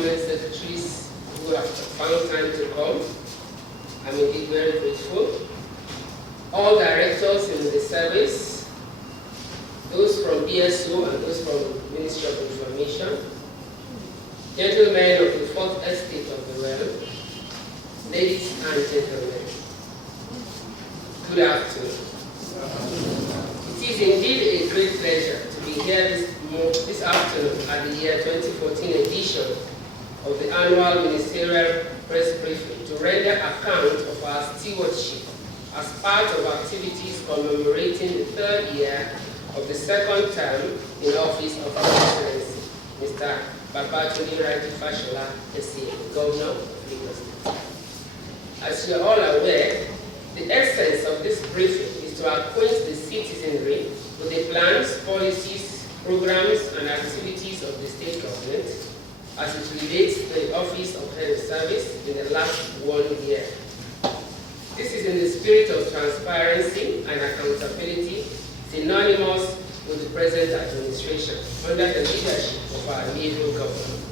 permanent secretaries who have found time to come. I'm indeed very grateful. All directors in the service, those from BSO and those from Ministry of Information, gentlemen of the Fourth Estate of the Realm, ladies and gentlemen, good afternoon. It is indeed a great pleasure to be here this afternoon at the year 2014 edition of the annual Ministerial Press Briefing to render account of our stewardship as part of activities commemorating the third year of the second term in office of His Excellency, Mr. Babatunde Raji Fashola, SCA, Governor of Lagos State. As you are all aware, the essence of this briefing is to acquaint the citizenry with the plans, policies, programs, and activities of the state government as it relates to the office of head of service in the last 1 year. This is in the spirit of transparency and accountability, synonymous with the present administration under the leadership of our naval government.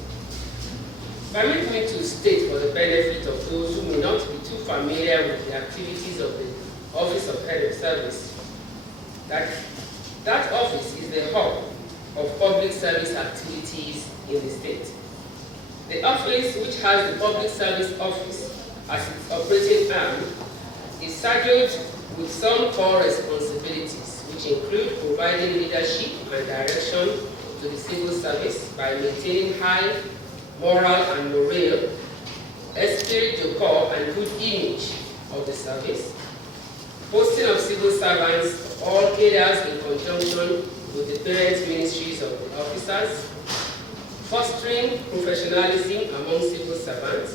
Permit me to state for the benefit of those who may not be too familiar with the activities of the Office of Head of Service that that office is the hub of public service activities in the state. The office, which has the Public Service Office as its operating arm, is saddled with some core responsibilities, which include providing leadership and direction to the civil service by maintaining high moral and morale, esprit de corps and good image of the service, posting of civil servants of all cadres in conjunction with the parent ministries of the officers, fostering professionalism among civil servants,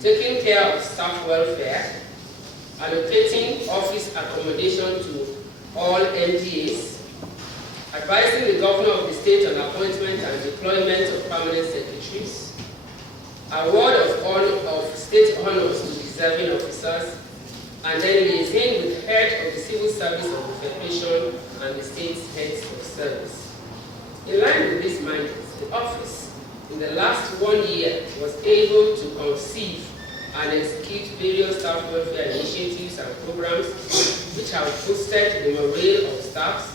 taking care of staff welfare, allocating office accommodation to all MPAs, advising the governor of the state on appointment and deployment of permanent secretaries, award of state honors to deserving officers, and then liaising with head of the civil service of the Federation and the state's heads of service. In line with these mandates, the office in the last 1 year was able to conceive and execute various staff welfare initiatives and programs which have boosted the morale of staffs,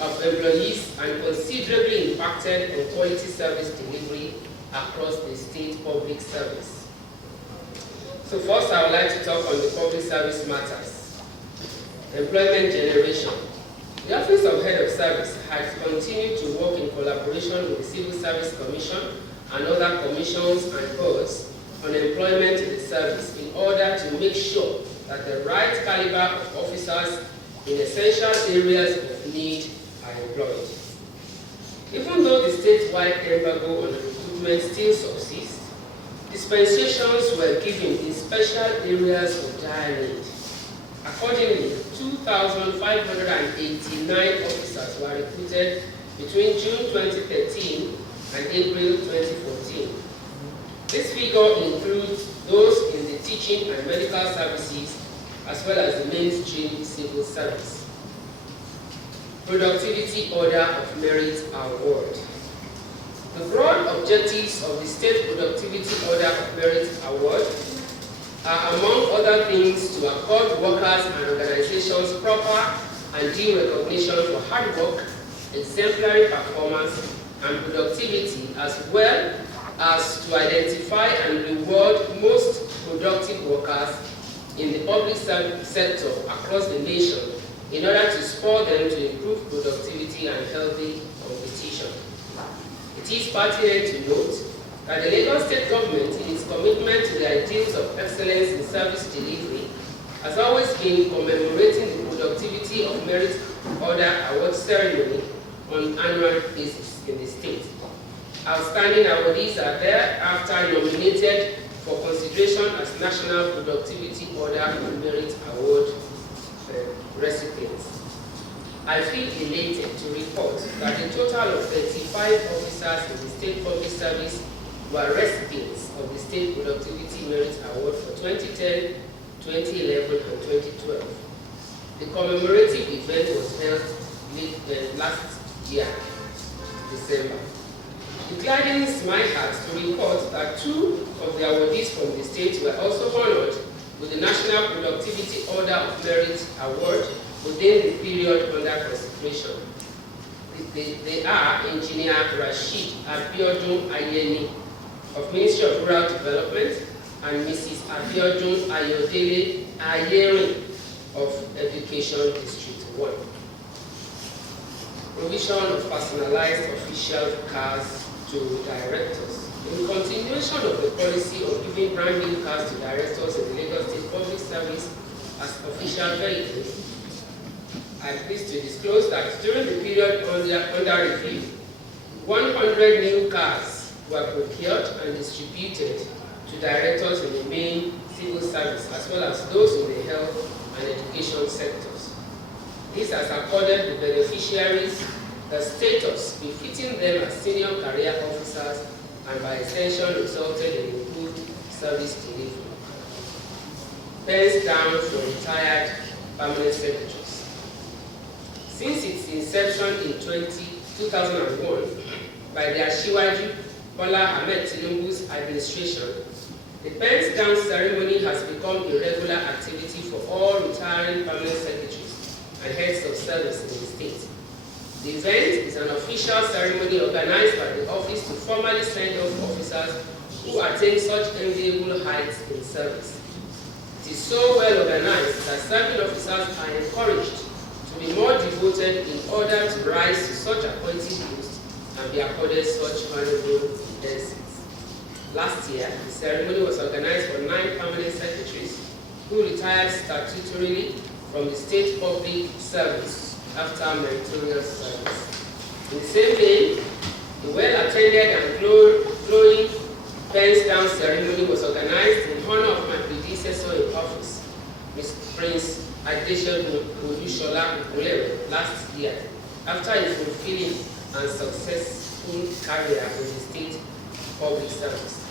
of employees, and considerably impacted on quality service delivery across the state public service. So first, I would like to talk on the public service matters. Employment generation. The Office of Head of Service has continued to work in collaboration with the Civil Service Commission and other commissions and boards on employment in the service in order to make sure that the right caliber of officers in essential areas of need are employed. Even though the statewide embargo on recruitment still subsists, dispensations were given in special areas of dire need. Accordingly, 2,589 officers were recruited between June 2013 and April 2014. This figure includes those in the teaching and medical services as well as the mainstream civil service. Productivity Order of Merit Award. The broad objectives of the State Productivity Order of Merit Award are, among other things, to accord workers and organizations proper and due recognition for hard work, exemplary performance, and productivity, as well as to identify and reward most productive workers in the public sector across the nation in order to spur them to improve productivity and healthy competition. It is pertinent to note that the Lagos State Government, in its commitment to the ideals of excellence in service delivery, has always been commemorating the Productivity of Merit Order Award ceremony on an annual basis in the state. Outstanding awardees are thereafter nominated for consideration as National Productivity Order of Merit Award recipients. I feel elated to report that a total of 35 officers in the state public service were recipients of the State Productivity Merit Award for 2010, 2011, and 2012. The commemorative event was held last year, December. It gladdens my heart to report that 2 of the awardees from the state were also honored with the National Productivity Order of Merit Award within the period under consideration. They are Engineer Rashid Abiodun Ayeni of Ministry of Rural Development and Mrs. Abiodun Ayodele Ayerin of Education District 1. Provision of personalized official cars to directors. In continuation of the policy of giving brand new cars to directors in the Lagos State Public Service as official vehicles, I am pleased to disclose that during the period under review, 100 new cars were procured and distributed to directors in the main civil service as well as those in the health and education sectors. This has accorded the beneficiaries the status befitting them as senior career officers and by extension resulted in improved service delivery. Pens down for retired permanent secretaries. Since its inception in 2001 by the Ashiwaju Bola Ahmed Tinubu's administration, the pens down ceremony has become a regular activity for all retiring permanent secretaries and heads of service in the state. The event is an official ceremony organized by the office to formally send off officers who attain such enviable heights in service. It is so well organized that serving officers are encouraged to be more devoted in order to rise to such appointed posts and be accorded such honorable blessings. Last year, the ceremony was organized for 9 permanent secretaries who retired statutorily from the state public service after meritorious service. In the same vein, the well-attended and glowing pens down ceremony was organized in honor of my predecessor in office, Prince Adesegun Olushola Ogunlere, last year, after a fulfilling and successful career in the state public service.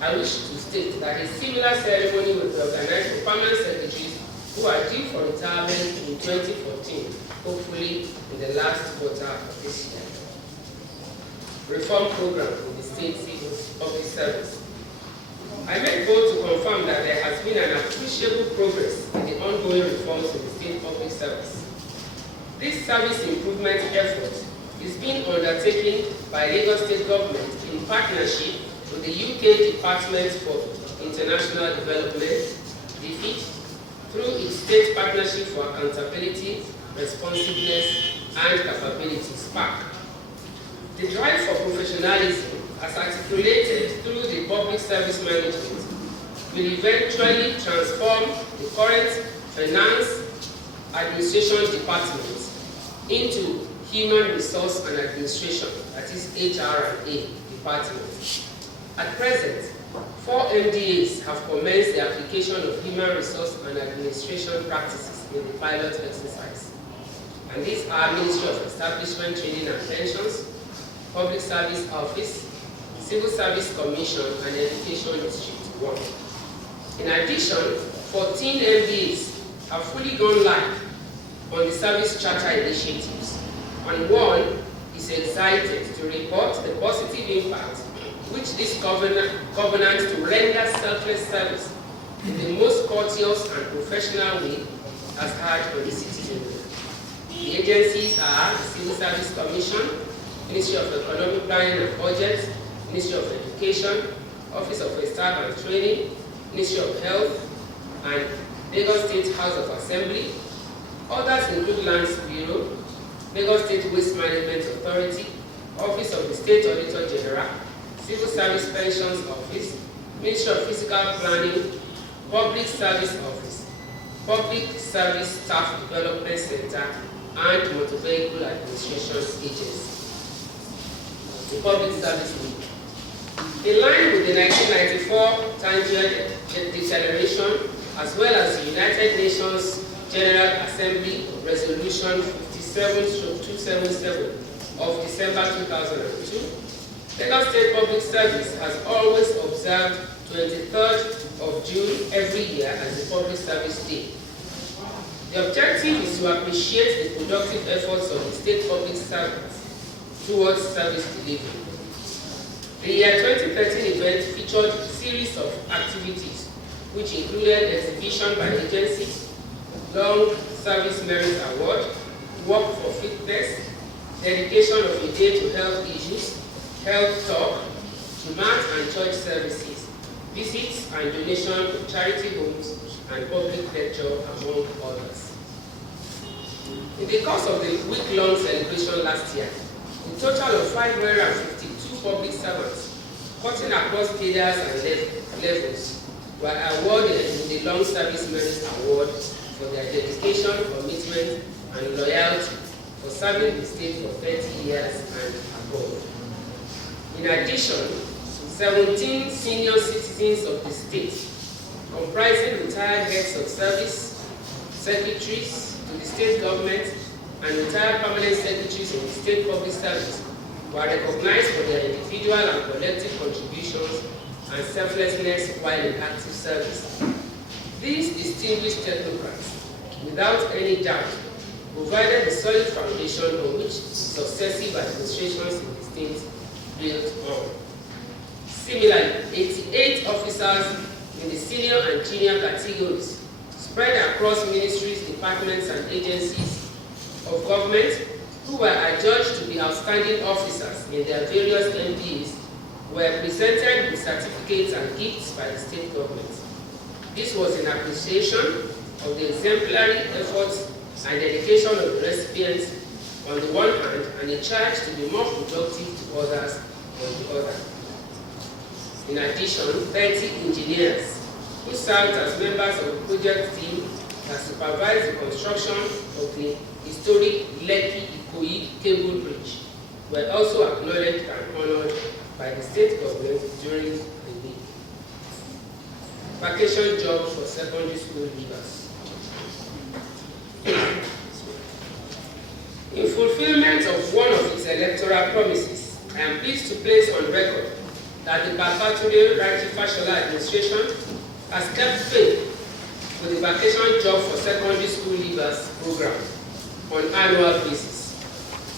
I wish to state that a similar ceremony will be organized for permanent secretaries who are due for retirement in 2014, hopefully in the last quarter of this year. Reform program in the state civil public service. I make bold to confirm that there has been an appreciable progress in the ongoing reforms in the state public service. This service improvement effort is being undertaken by Lagos State Government in partnership with the UK Department for International Development, DFID, through its State Partnership for Accountability, Responsiveness and Capability, SPAC. The drive for professionalism, as articulated through the public service management, will eventually transform the current finance administration department into human resource and administration, that is HR&A department. At present, 4 MDAs have commenced the application of human resource and administration practices in the pilot exercise. And these are Ministry of Establishment, Training and Pensions, Public Service Office, Civil Service Commission, and Education District 1. In addition, 14 MDAs have fully gone live on the service charter initiatives, and 1 is excited to report the positive impact which this covenant to render selfless service in the most courteous and professional way has had on the citizenry. The agencies are the Civil Service Commission, Ministry of Economic Planning and Budget, Ministry of Education, Office of Staff and Training, Ministry of Health, and Lagos State House of Assembly. Others include Lands Bureau, Lagos State Waste Management Authority, Office of the State Auditor General, Civil Service Pensions Office, Ministry of Physical Planning, Public Service Office, Public Service Staff Development Center, and Motor Vehicle Administration Agency. The Public Service Week. In line with the 1994 Tangier Declaration, as well as the United Nations General Assembly Resolution 57/277 of December 2002, Lagos State Public Service has always observed 23rd of June every year as the Public Service Day. The objective is to appreciate the productive efforts of the state public servants towards service delivery. The year 2013 event featured a series of activities which included exhibition by agencies, long service merit award, work for fitness, dedication of a day to health issues, health talk, demand and church services, visits and donation to charity homes, and public lecture, among others. In the course of the week-long celebration last year, a total of 552 public servants, cutting across cadres and levels, were awarded in the Long Service Merit Award for their dedication, commitment, and loyalty for serving the state for 30 years and above. In addition, 17 senior citizens of the state, comprising retired heads of service, secretaries to the state government, and retired permanent secretaries of the state public service, were recognized for their individual and collective contributions and selflessness while in active service. These distinguished technocrats, without any doubt, provided the solid foundation on which successive administrations in the state built on. Similarly, 88 officers in the senior and junior categories spread across ministries, departments, and agencies of government who were adjudged to be outstanding officers in their various MPs were presented with certificates and gifts by the state government. This was in appreciation of the exemplary efforts and dedication of the recipients on the one hand, and a charge to be more productive to others on the other. In addition, 30 engineers who served as members of the project team that supervised the construction of the historic Lekki-Ikoyi cable bridge were also acknowledged and honored by the state government during the week. Vacation jobs for secondary school leavers. In fulfillment of one of its electoral promises, I am pleased to place on record that the Babatunde Raji Fashola administration has kept faith with the vacation job for secondary school leavers program on an annual basis.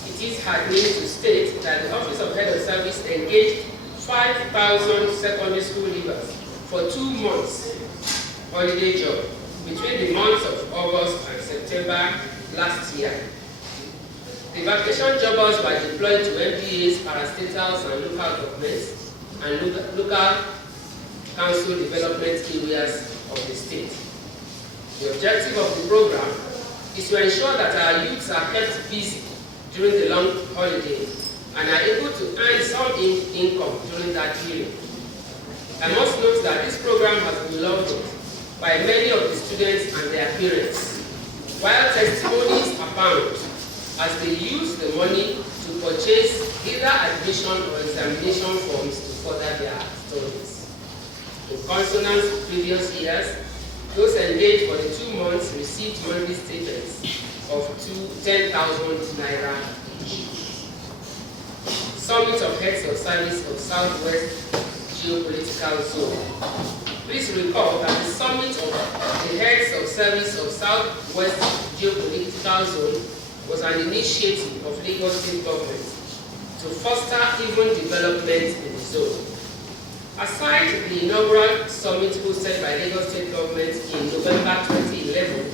It is heartening to state that the Office of Head of Service engaged 5,000 secondary school leavers for 2 months holiday job between the months of August and September last year. The vacation jobbers were deployed to MDAs, parastatals, and local governments and local council development areas of the state. The objective of the program is to ensure that our youths are kept busy during the long holiday and are able to earn some income during that period. I must note that this program has been loved by many of the students and their parents, while testimonies abound as they use the money to purchase either admission or examination forms to further their studies. In consonance with previous years, those engaged for the 2 months received monthly stipends of 10,000 naira each. Summit of Heads of Service of Southwest Geopolitical Zone. Please recall that the Summit of the Heads of Service of Southwest Geopolitical Zone was an initiative of Lagos State Government to foster even development in the zone. Aside the inaugural summit hosted by Lagos State Government in November 2011,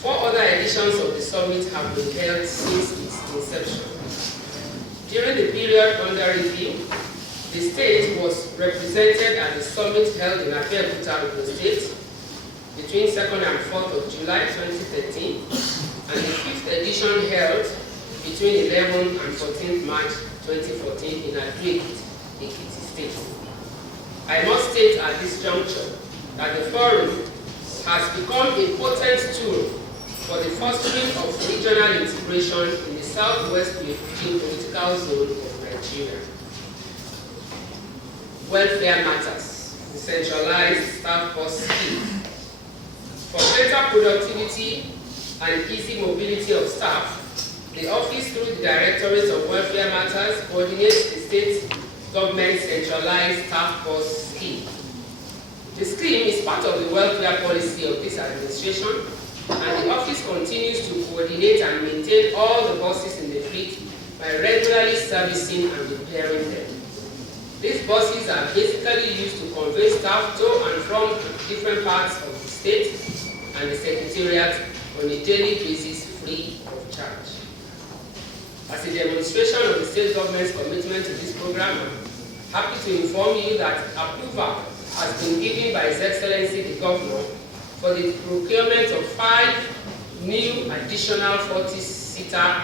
4 other editions of the summit have been held since its inception. During the period under review, the state was represented at the summit held in Abeokuta, Ogun State, between 2nd and 4th of July 2013, and the 5th edition held between 11th and 14th March 2014 in Ado-Ekiti, Ekiti State. I must state at this juncture that the forum has become a potent tool for the fostering of regional integration in the southwest geopolitical zone of Nigeria. Welfare matters, the centralized staff cost scheme. For greater productivity and easy mobility of staff, the office, through the Directorate of Welfare Matters, coordinates the state government centralized staff cost scheme. The scheme is part of the welfare policy of this administration, and the office continues to coordinate and maintain all the buses in the fleet by regularly servicing and repairing them. These buses are basically used to convey staff to and from different parts of the state and the Secretariat on a daily basis free of charge. As a demonstration of the state government's commitment to this program, I'm happy to inform you that approval has been given by His Excellency the Governor for the procurement of 5 new additional 40-seater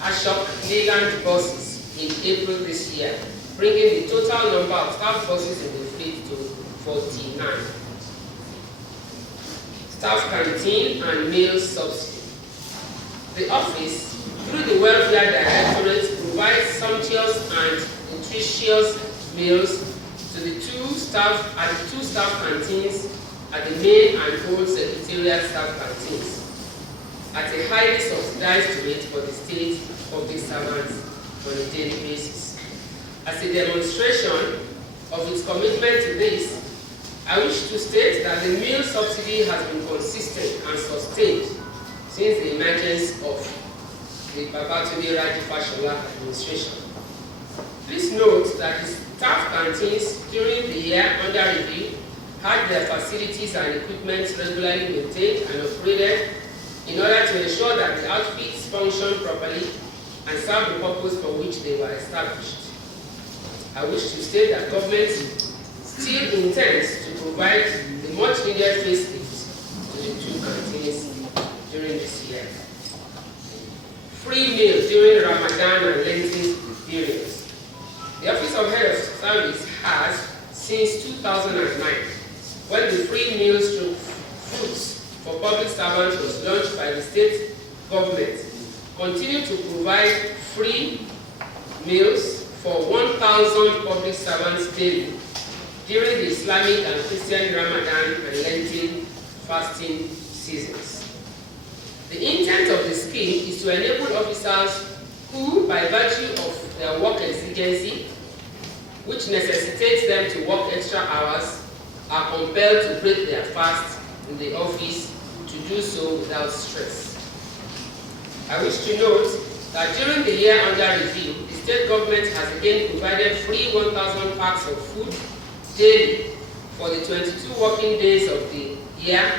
Ashok Leyland buses in April this year, bringing the total number of staff buses in the fleet to 49. Staff canteen and meal subsidy. The office, through the Welfare Directorate, provides sumptuous and nutritious meals to the two staff canteens at the main and old Secretariat staff canteens at a highly subsidized rate for the state public servants on a daily basis. As a demonstration of its commitment to this, I wish to state that the meal subsidy has been consistent and sustained since the emergence of the Babatunde Raji Fashola administration. Please note that the staff canteens during the year under review had their facilities and equipment regularly maintained and upgraded in order to ensure that the outfits function properly and serve the purpose for which they were established. I wish to state that government still intends to provide the much needed facelift to the two canteens during this year. Free meal during Ramadan and Lenten periods. The Office of Head of Service has, since 2009, when the free meals through fruits for public servants was launched by the state government, continued to provide free meals for 1,000 public servants daily during the Islamic and Christian Ramadan and Lenten fasting seasons. The intent of the scheme is to enable officers who, by virtue of their work exigency, which necessitates them to work extra hours, are compelled to break their fast in the office to do so without stress. I wish to note that during the year under review, the state government has again provided free 1,000 packs of food daily for the 22 working days of the year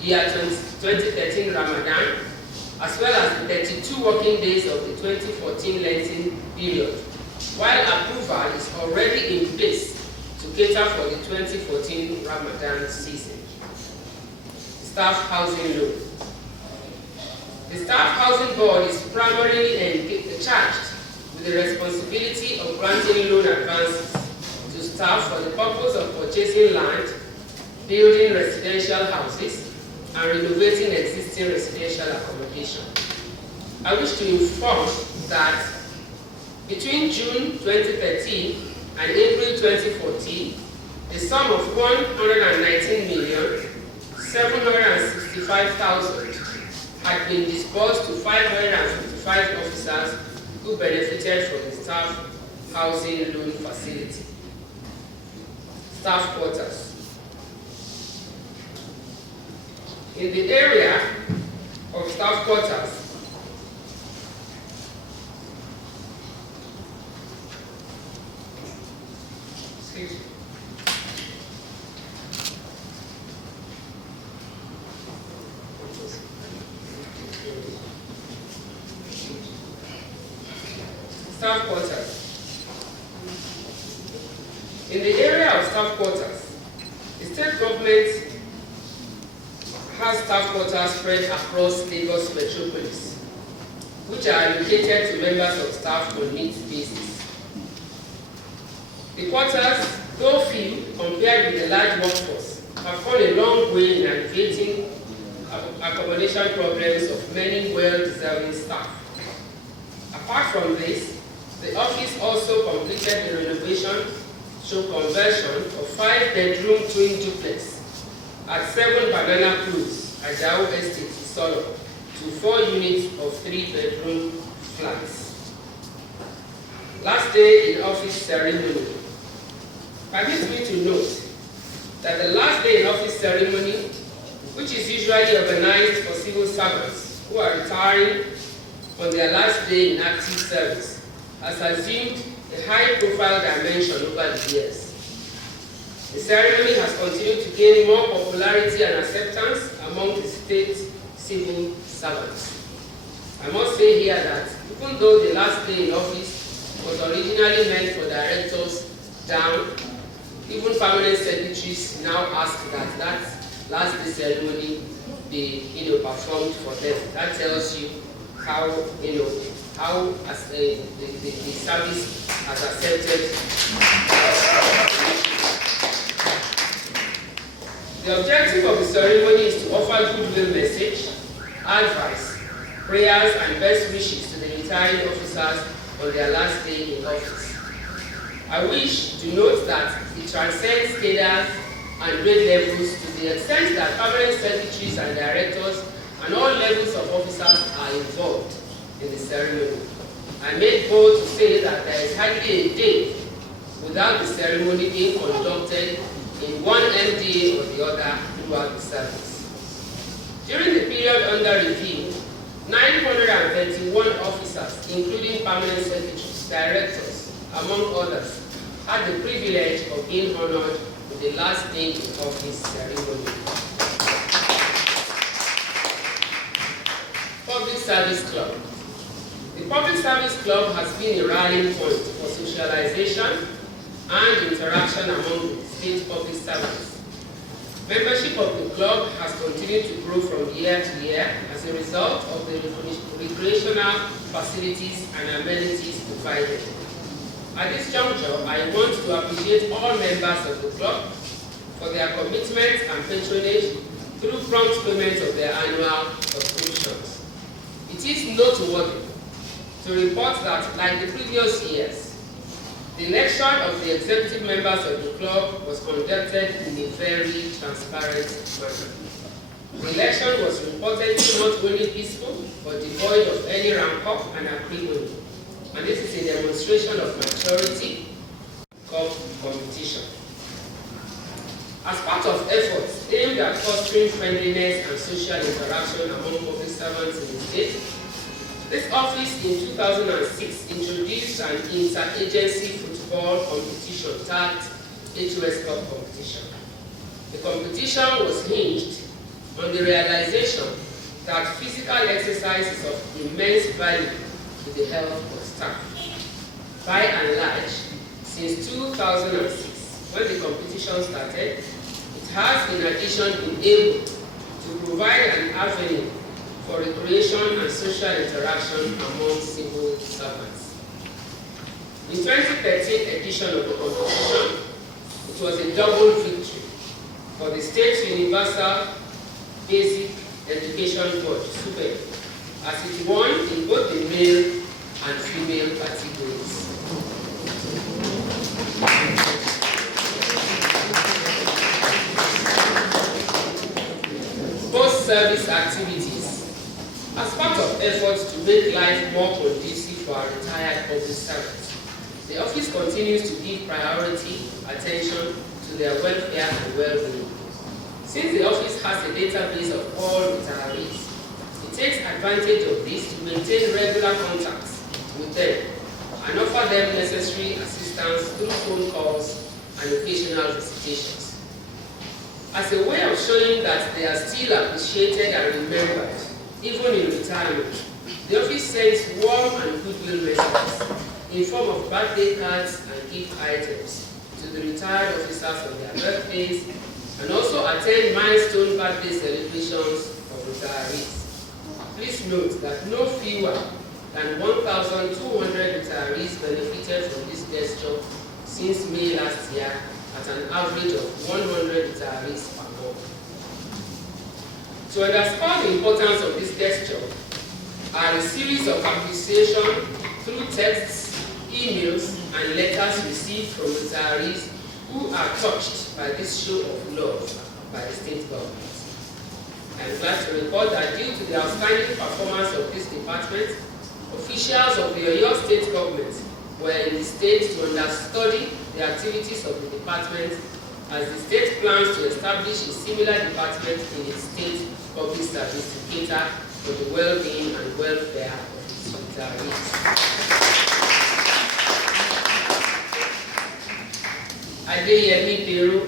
2013 Ramadan, as well as the 32 working days of the 2014 Lenten period, while approval is already in place to cater for the 2014 Ramadan season. Staff housing loan. The Staff Housing Board is primarily charged with the responsibility of granting loan advances to staff for the purpose of purchasing land, building residential houses, and renovating existing residential accommodation. I wish to inform that between June 2013 and April 2014, the sum of 119,765,000 had been disbursed to 555 officers who benefited from the staff housing loan facility. Staff quarters. In the area of staff quarters, staff quarters. In the area of staff quarters, the state government has staff quarters spread across Lagos metropolis, which are allocated to members of staff on needs basis. The quarters, though few compared with the large workforce, have gone a long way in alleviating accommodation problems of many well-deserving staff. Apart from this, the office also completed the renovation conversion of 5-bedroom twin duplex at 7 Banana Cruise at Jao Estate, Solo, to 4 units of 3-bedroom flats. Last day in office ceremony. Permit me to note that the last day in office ceremony, which is usually organized for civil servants who are retiring on their last day in active service, has assumed a high-profile dimension over the years. The ceremony has continued to gain more popularity and acceptance among the state civil servants. I must say here that even though the last day in office was originally meant for directors down, even permanent secretaries now ask that that last day ceremony be performed for them. That tells you how how as the service has accepted. The objective of the ceremony is to offer goodwill message, advice, prayers, and best wishes to the retiring officers on their last day in office. I wish to note that it transcends cadres and grade levels to the extent that permanent secretaries and directors and all levels of officers are involved in the ceremony. I made bold to say that there is hardly a day without the ceremony being conducted in one MDA or the other throughout the service. During the period under review, 931 officers, including permanent secretaries, directors, among others, had the privilege of being honored with the last day in office ceremony. Public Service Club. The Public Service Club has been a rallying point for socialization and interaction among the state public servants. Membership of the club has continued to grow from year to year as a result of the recreational facilities and amenities provided. At this juncture, I want to appreciate all members of the club for their commitment and patronage through prompt payment of their annual subscriptions. It is noteworthy to report that, like the previous years, the election of the executive members of the club was conducted in a very transparent manner. The election was reportedly not only peaceful, but devoid of any rancor and acrimony. And this is a demonstration of maturity of competition. As part of efforts aimed at fostering friendliness and social interaction among public servants in the state, this office in 2006 introduced an interagency football competition tagged HOS Cup competition. The competition was hinged on the realization that physical exercise is of immense value to the health of staff. By and large, since 2006, when the competition started, it has in addition been able to provide an avenue for recreation and social interaction among civil servants. In 2013 edition of the competition, it was a double victory for the State Universal Basic Education Board, SUBE, as it won in both the male and female categories. Post-service activities. As part of efforts to make life more conducive for our retired public servants, the office continues to give priority attention to their welfare and well-being. Since the office has a database of all retirees, it takes advantage of this to maintain regular contacts with them and offer them necessary assistance through phone calls and occasional visitations. As a way of showing that they are still appreciated and remembered, even in retirement, the office sends warm and goodwill messages in form of birthday cards and gift items to the retired officers on their birthdays, and also attend milestone birthday celebrations of retirees. Please note that no fewer than 1,200 retirees benefited from this gesture since May last year, at an average of 100 retirees per month. To underscore the importance of this gesture are a series of appreciation through texts, emails, and letters received from retirees who are touched by this show of love by the state government. I am glad to report that due to the outstanding performance of this department, officials of the Oyo State government were in the state to understudy the activities of the department as the state plans to establish a similar department in its state public service to cater for the well-being and welfare of its retirees. Adeyemi Peru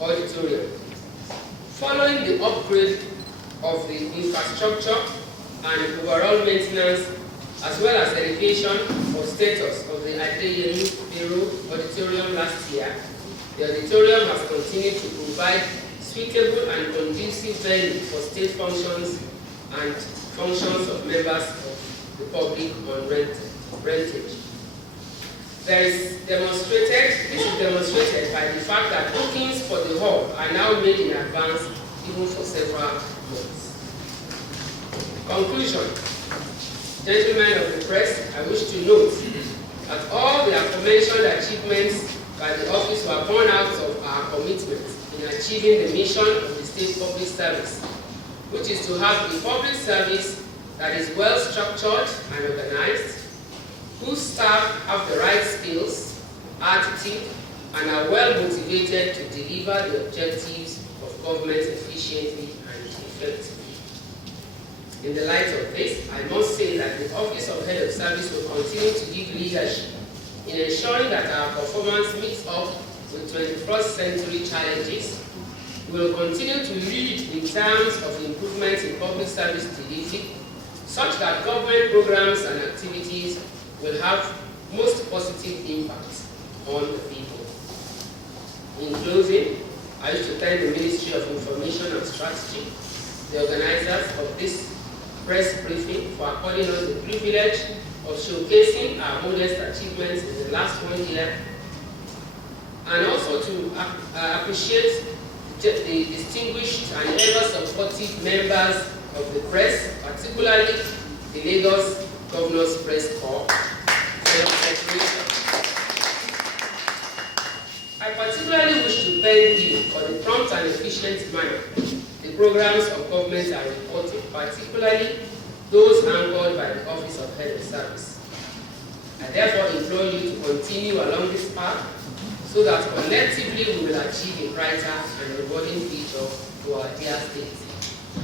Auditorium. Following the upgrade of the infrastructure and overall maintenance, as well as elevation of status of the Adeyemi Peru Auditorium last year, the auditorium has continued to provide suitable and conducive venue for state functions and functions of members of the public on rentage. This is demonstrated by the fact that bookings for the hall are now made in advance, even for several months. Conclusion. Gentlemen of the press, I wish to note that all the aforementioned achievements by the office were born out of our commitment in achieving the mission of the state public service, which is to have a public service that is well structured and organized, whose staff have the right skills, attitude, and are well motivated to deliver the objectives of government efficiently and effectively. In the light of this, I must say that the Office of Head of Service will continue to give leadership in ensuring that our performance meets up with 21st century challenges. We will continue to lead in terms of improvement in public service delivery, such that government programs and activities will have most positive impact on the people. In closing, I wish to thank the Ministry of Information and Strategy, the organizers of this press briefing, for according us the privilege of showcasing our modest achievements in the last 1 year, and also to appreciate the distinguished and ever-supportive members of the press, particularly the Lagos Governor's Press Corps. I particularly wish to thank you for the prompt and efficient manner the programs of government are reporting, particularly those anchored by the Office of Head of Service. I therefore implore you to continue along this path so that collectively we will achieve a brighter and rewarding future to our dear state.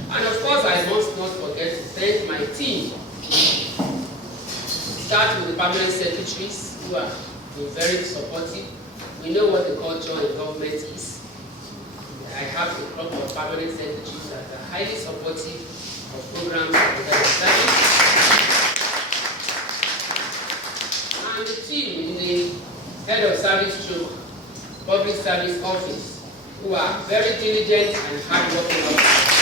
And of course, I must not forget to thank my team. Start with the permanent secretaries who have been very supportive. We know what the culture in government is. I have a club of permanent secretaries that are highly supportive of programs of the head of service. And the team in the head of service stroke public service office who are very diligent and hardworking officers.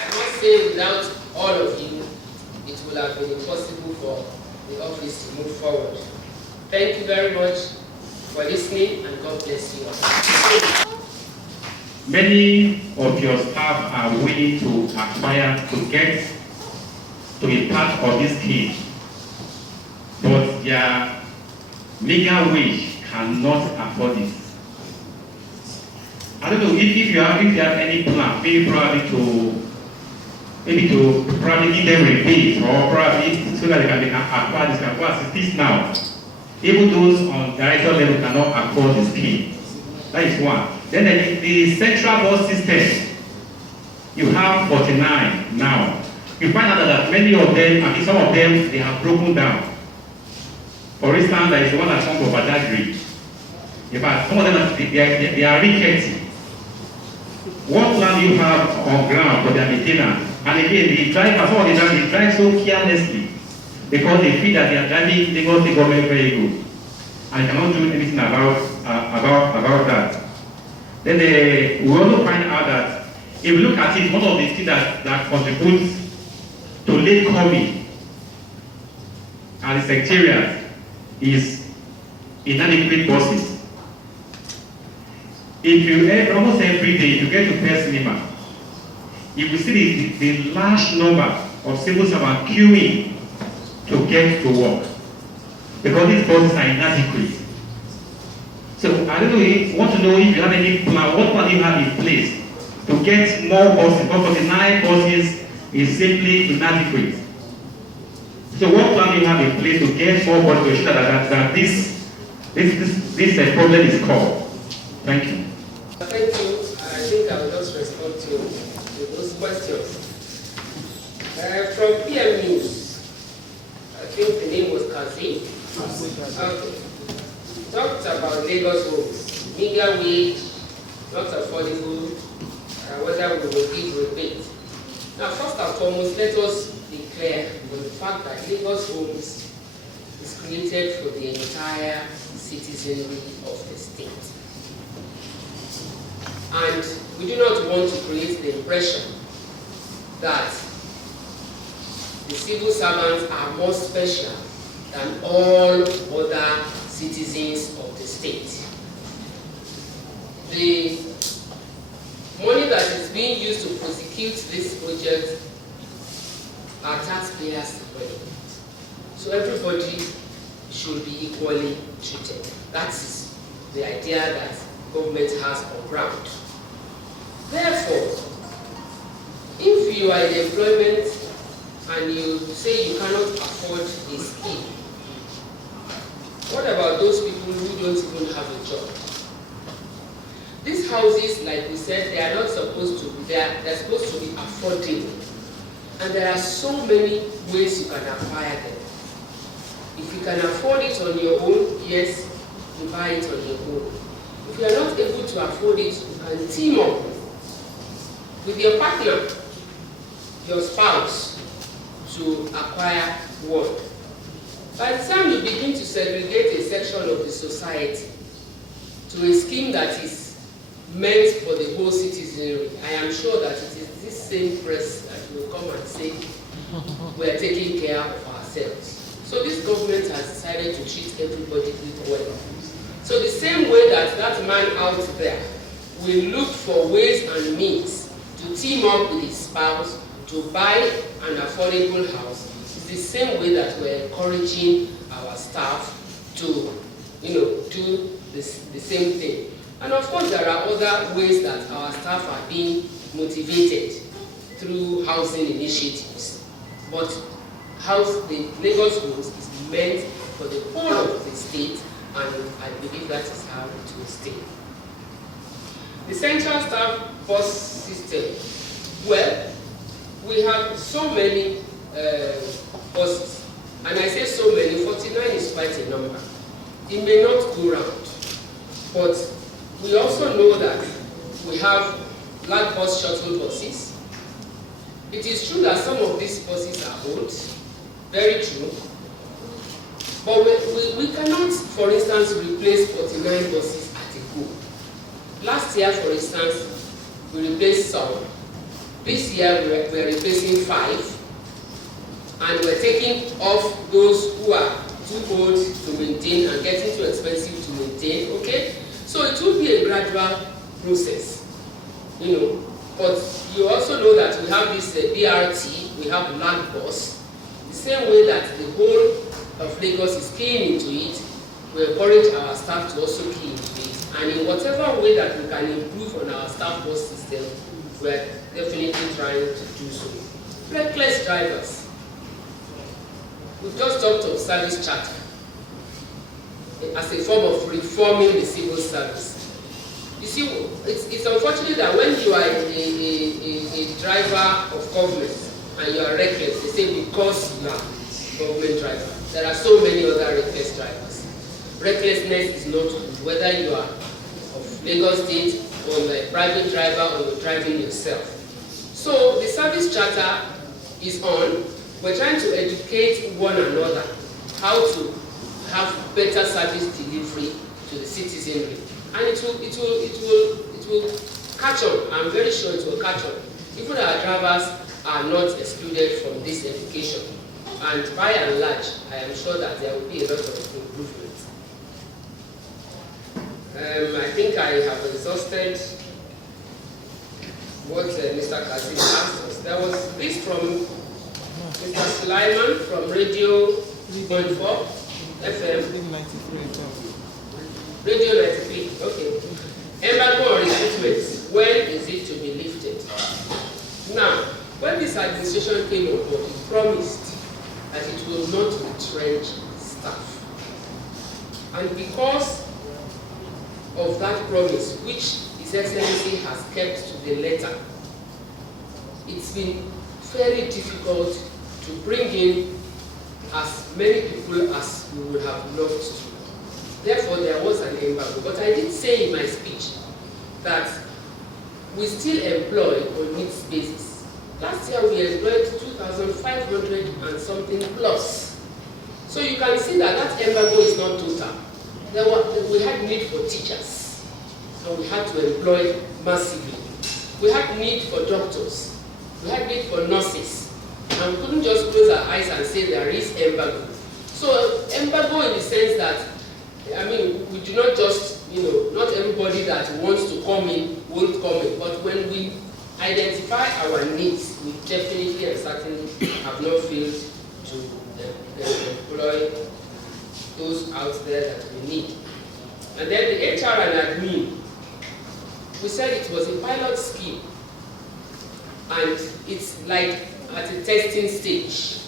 I must say, without all of you, it would have been impossible for the office to move forward. Thank you very much for listening, and God bless you all. Many of your staff are willing to aspire to get to be part of this scheme, but their legal wage cannot afford it. I don't know if you have any plan, maybe to give them rebate, or probably so that they can acquire this, can acquire this now. Even those on director level cannot afford the scheme. That is one. Then the central board system, you have 49 now. You find out that many of them, I mean some of them, they have broken down. For instance, there is the one that comes from Badagry. In fact, some of them they are rickety. What plan do you have on ground for their maintenance? And again, the driver, some of the drivers, they drive so carelessly because they feel that they are driving the government vehicle and cannot do anything about that. Then we also find out that if you look at it, one of the things that contributes to late coming and the secretariat is inadequate buses. If you almost every day you get to Pest Cinema, you will see the large number of civil servants queuing to get to work because these buses are inadequate. So I don't know if you want to know if you have any plan, what plan do you have in place to get more buses, because 49 buses is simply inadequate. So what plan do you have in place to get more buses to ensure that this problem is solved? Thank you. Thank you. I think I will just respond to those questions. From PM News, I think the name was Kazi. Okay. talked about Lagos homes, meager wage, not affordable, whether we will give rebate. Now, first and foremost, let us be clear on the fact that Lagos homes is created for the entire citizenry of the state. And we do not want to create the impression that the civil servants are more special than all other citizens of the state. The money that is being used to prosecute this project are taxpayers' money. So everybody should be equally treated. That is the idea that government has on ground. Therefore, if you are in employment and you say you cannot afford a scheme, what about those people who don't even have a job? These houses, like we said, they are not supposed to be there. They're supposed to be affordable. And there are so many ways you can acquire them. If you can afford it on your own, yes, you buy it on your own. If you are not able to afford it, you can team up with your partner, your spouse, to acquire one. By the time you begin to segregate a section of the society to a scheme that is meant for the whole citizenry, I am sure that it is this same press that will come and say we are taking care of ourselves. So this government has decided to treat everybody equally. So the same way that that man out there will look for ways and means to team up with his spouse to buy an affordable house, is the same way that we're encouraging our staff to, do the same thing. And of course, there are other ways that our staff are being motivated through housing initiatives. But the Lagos homes is meant for the whole of the state, and I believe that is how it will stay. The central staff bus system. Well, we have so many buses, and I say so many, 49 is quite a number. It may not go round, but we also know that we have large bus shuttle buses. It is true that some of these buses are old, very true, but we cannot, for instance, replace 49 buses at a go. Last year, for instance, we replaced some. This year, we're replacing 5, and we're taking off those who are too old to maintain and getting too expensive to maintain, okay? So it will be a gradual process, but you also know that we have this BRT, we have land bus. The same way that the whole of Lagos is keying into it, we encourage our staff to also key into it. And in whatever way that we can improve on our staff bus system, we're definitely trying to do so. Reckless drivers. We've just talked of service charter as a form of reforming the civil service. You see, it's unfortunate that when you are a driver of government and you are reckless, they say because you are a government driver. There are so many other reckless drivers. Recklessness is not good, whether you are of Lagos State or a private driver or you're driving yourself. So the service charter is on. We're trying to educate one another how to have better service delivery to the citizenry, and it will catch on. I'm very sure it will catch on. Even our drivers are not excluded from this education, and by and large, I am sure that there will be a lot of improvement. I think I have exhausted what Mr. Kazim asked us. There was this from Mr. Sulaiman from Radio 3.4 FM. Radio 93, okay. Embargo on recruitment, when is it to be lifted? Now, when this administration came on board, it promised that it will not retrench staff. And because of that promise, which His Excellency has kept to the letter, it's been very difficult to bring in as many people as we would have loved to. Therefore, there was an embargo. But I did say in my speech that we still employ on needs basis. Last year we employed 2,500 and something plus. So you can see that that embargo is not total. We had need for teachers, and we had to employ massively. We had need for doctors. We had need for nurses. And we couldn't just close our eyes and say there is embargo. So embargo in the sense that, I mean, we do not just, not everybody that wants to come in will come in. But when we identify our needs, we definitely and certainly have not failed to employ those out there that we need. And then the HR and admin, we said it was a pilot scheme. And it's like at a testing stage.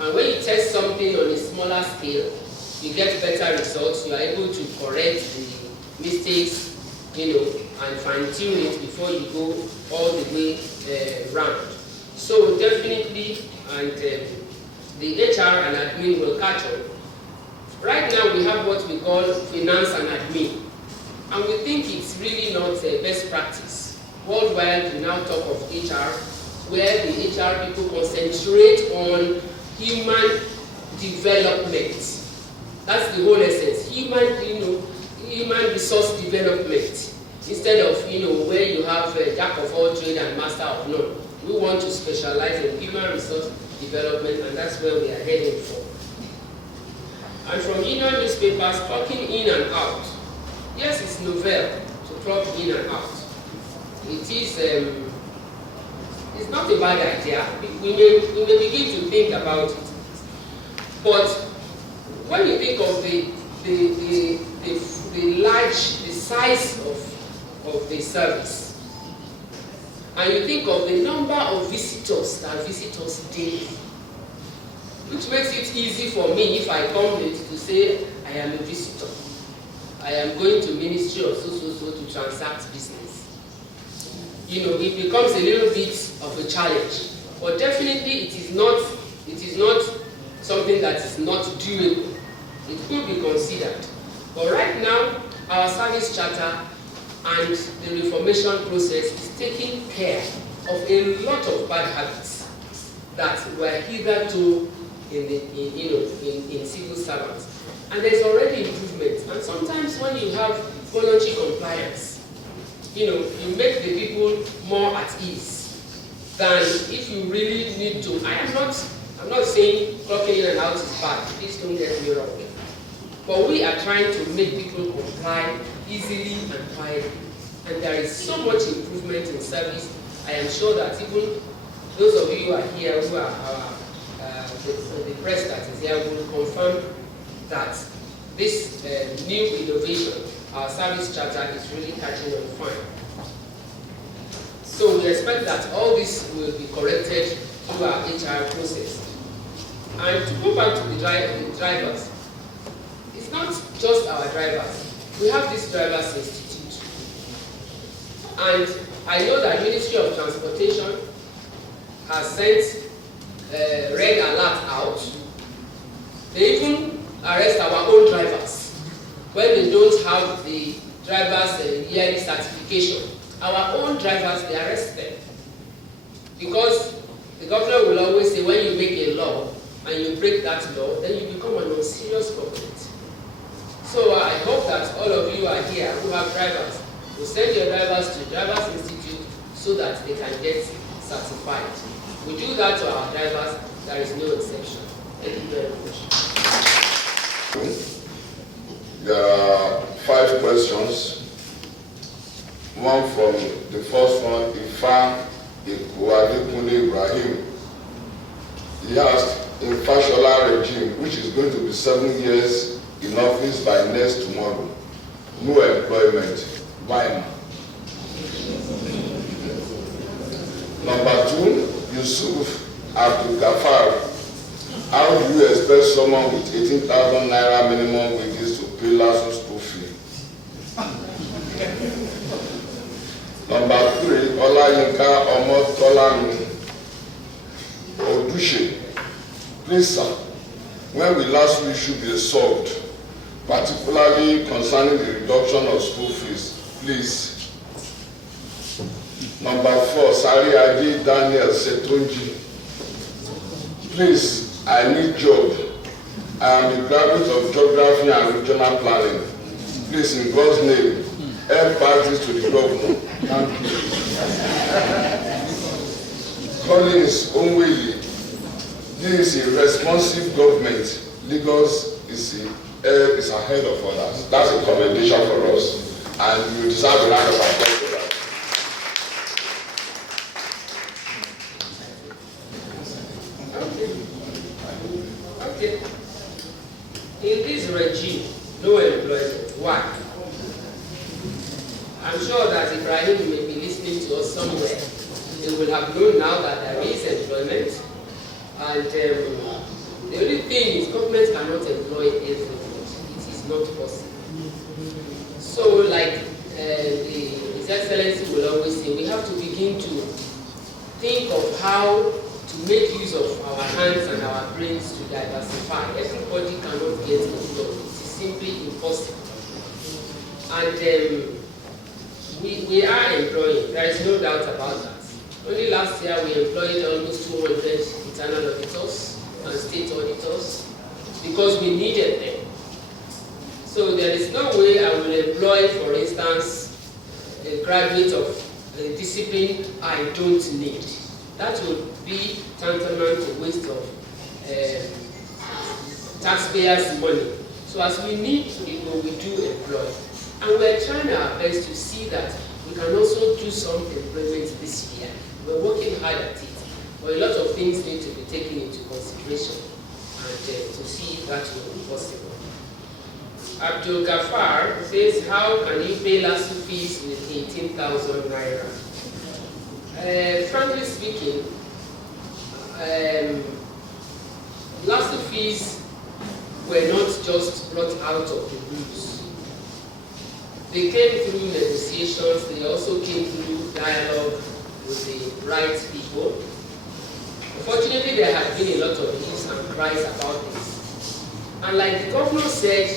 And when you test something on a smaller scale, you get better results. You are able to correct the mistakes, and fine-tune it before you go all the way round. So definitely, and the HR and admin will catch up. Right now we have what we call finance and admin. And we think it's really not best practice. Worldwide, we now talk of HR, where the HR people concentrate on human development. That's the whole essence. Human resource development. Instead of, where you have a jack of all trade and master of none. We want to specialize in human resource development, and that's where we are heading for. And from union newspapers, clocking in and out. Yes, it's novel to clock in and out. It is, it's not a bad idea. We may begin to think about it. But when you think of the size of the service, and you think of the number of visitors that visit us daily, which makes it easy for me if I come late to say I am a visitor. I am going to Ministerial so to transact business. It becomes a little bit of a challenge. But definitely it is not something that is not doable. It could be considered. But right now, our service charter and the reformation process is taking care of a lot of bad habits that were hitherto in civil servants. And there's already improvement. And sometimes when you have voluntary compliance, you make the people more at ease than if you really need to. I'm not saying clocking in and out is bad. Please don't get me wrong. But we are trying to make people comply easily and quietly. And there is so much improvement in service. I am sure that even those of you who are here, who are the press that is here, will confirm that this new innovation, our service charter, is really catching on fire. So we expect that all this will be corrected through our HR process. And to go back to the drivers, it's not just our drivers. We have this Drivers Institute. And I know that Ministry of Transportation has sent red alert out. They even arrest our own drivers when they don't have the driver's yearly certification. Our own drivers, they arrest them. Because the governor will always say, when you make a law and you break that law, then you become an unserious corporate. So I hope that all of you are here who have drivers will send your drivers to Drivers Institute so that they can get certified. We do that to our drivers, there is no exception. Thank you very much. There are 5 questions. One from the first one, Ifa Ikuadekunle Ibrahim. He asked, in Fashola regime, which is going to be 7 years in office by next tomorrow, no employment, why? Number 2, Yusuf Abdul Ghaffar. How do you expect someone with 18,000 naira minimum wages to pay last school fee? Number 3, Olayinka Omotolani Odushe. Please, sir, when will last week should be solved? particularly concerning the reduction of school fees. Please. Number 4, Sari Aji Daniel Setonji. Please, I need job. I am a graduate of Geography and Regional Planning. Please, in God's name, help pass this to the governor. Thank you. Collins Onweli. This is a responsive government. Lagos is ahead of others. That's a commendation for us. And you deserve a round of applause for that. Okay. In this regime, no employment. Why? I'm sure that Ibrahim may be listening to us somewhere. They will have known now that there is employment. And the only thing is government cannot employ everyone. It is not possible. So like His Excellency will always say, we have to begin to think of how to make use of our hands and our brains to diversify. Everybody cannot get employed. It is simply impossible. And we are employing. There is no doubt about that. Only last year we employed almost 200 internal auditors and state auditors because we needed them. So there is no way I will employ, for instance, a graduate of a discipline I don't need. That would be tantamount to waste of taxpayers' money. So as we need people, we do employ. And we're trying our best to see that we can also do some employment this year. We're working hard at it, but a lot of things need to be taken into consideration and to see if that will be possible. Abdul Ghaffar says, how can you pay LASU fees with 18,000 naira? Frankly speaking, LASU fees were not just brought out of the blues. They came through negotiations, they also came through dialogue with the right people. Unfortunately, there have been a lot of news and cries about this. And like the governor said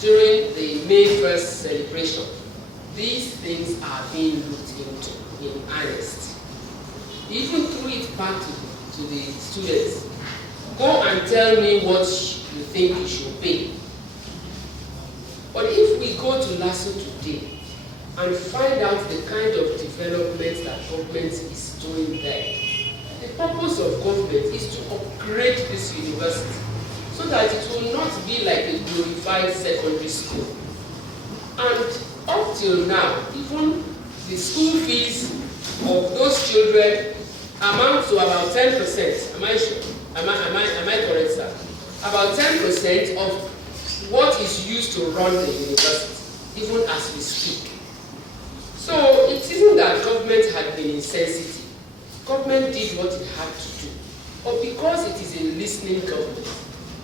during the May 1st celebration, these things are being looked into in earnest. Even threw it back to the students. Go and tell me what you think you should pay. But if we go to LASU today and find out the kind of development that government is doing there, the purpose of government is to upgrade this university so that it will not be like a glorified secondary school. And up till now, even the school fees of those children amount to about 10%. Am I sure? Am I correct, sir? About 10% of what is used to run the university, even as we speak. So it isn't that government had been insensitive. Government did what it had to do. But because it is a listening government,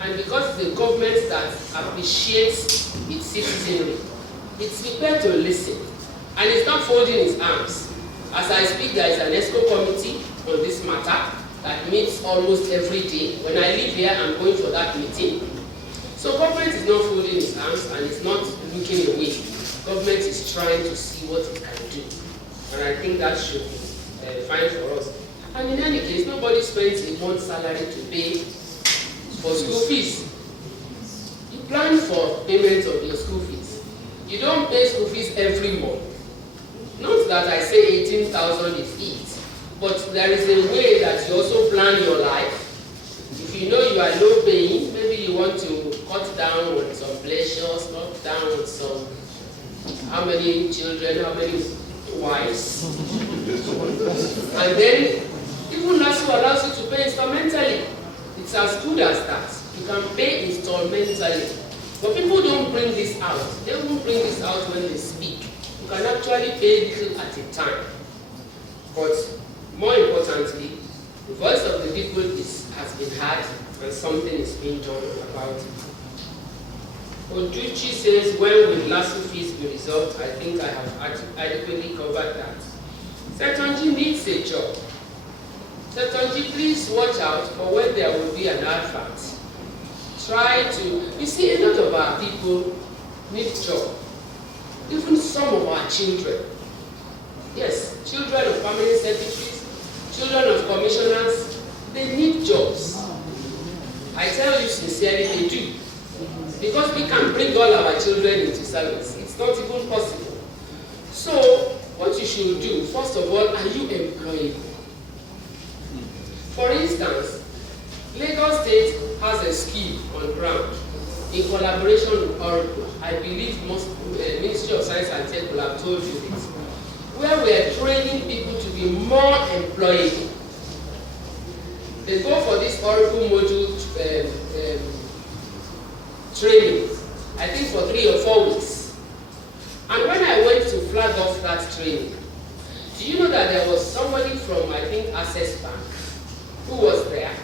and because it's a government that appreciates its citizenry, it's prepared to listen. And it's not folding its arms. As I speak, there is an ESCO committee on this matter that meets almost every day. When I leave here, I'm going for that meeting. So government is not folding its arms and it's not looking away. Government is trying to see what it can do. And I think that should be fine for us. And in any case, nobody spends a month's salary to pay for school fees. You plan for payment of your school fees. You don't pay school fees every month. Not that I say 18,000 is it, but there is a way that you also plan your life. If you know you are low paying, maybe you want to cut down on some pleasures, cut down on some, how many children, how many wives. And then, even LASU allows you to pay instrumentally. It's as good as that. You can pay instrumentally. But people don't bring this out. They won't bring this out when they speak. You can actually pay little at a time. But more importantly, the voice of the people has been heard and something is being done about it. Oduchi says, when will LASU fees be resolved? I think I have adequately covered that. Setonji needs a job. Setonji, please watch out for when there will be an advert. try to, you see, a lot of our people need job. Even some of our children. Yes, children of permanent secretaries, children of commissioners, they need jobs. I tell you sincerely, they do. Because we can't bring all our children into service. It's not even possible. So, what you should do, first of all, are you employable? For instance, Lagos State has a scheme on ground in collaboration with Oracle. I believe most Ministry of Science and Tech will have told you this, where we are training people to be more employable. They go for this Oracle module training, I think for 3 or 4 weeks. And when I went to flag off that training, do you know that there was somebody from, I think, Access Bank, who was there,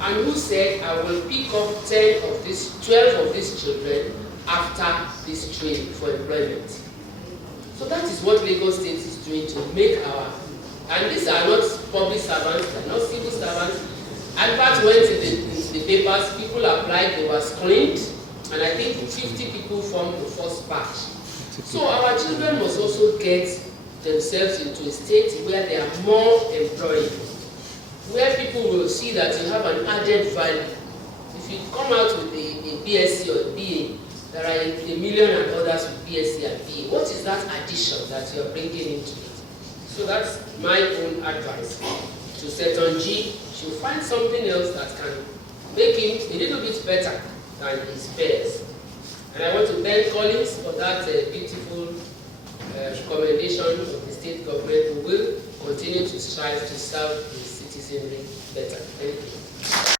and who said, I will pick up 12 of these children after this training for employment. So that is what Lagos State is doing to make our, and these are not public servants, they are not civil servants. Advert went in the papers, people applied, they were screened, and I think 50 people formed the first batch. So our children must also get themselves into a state where they are more employable, where people will see that you have an added value. If you come out with a BSc or a BA, there are a million and others with BSc and BA. What is that addition that you are bringing into it? So that's my own advice. To set on G, she'll find something else that can make him a little bit better than his peers. And I want to thank Collins for that beautiful commendation of the state government, who will continue to strive to serve the citizenry better. Thank you.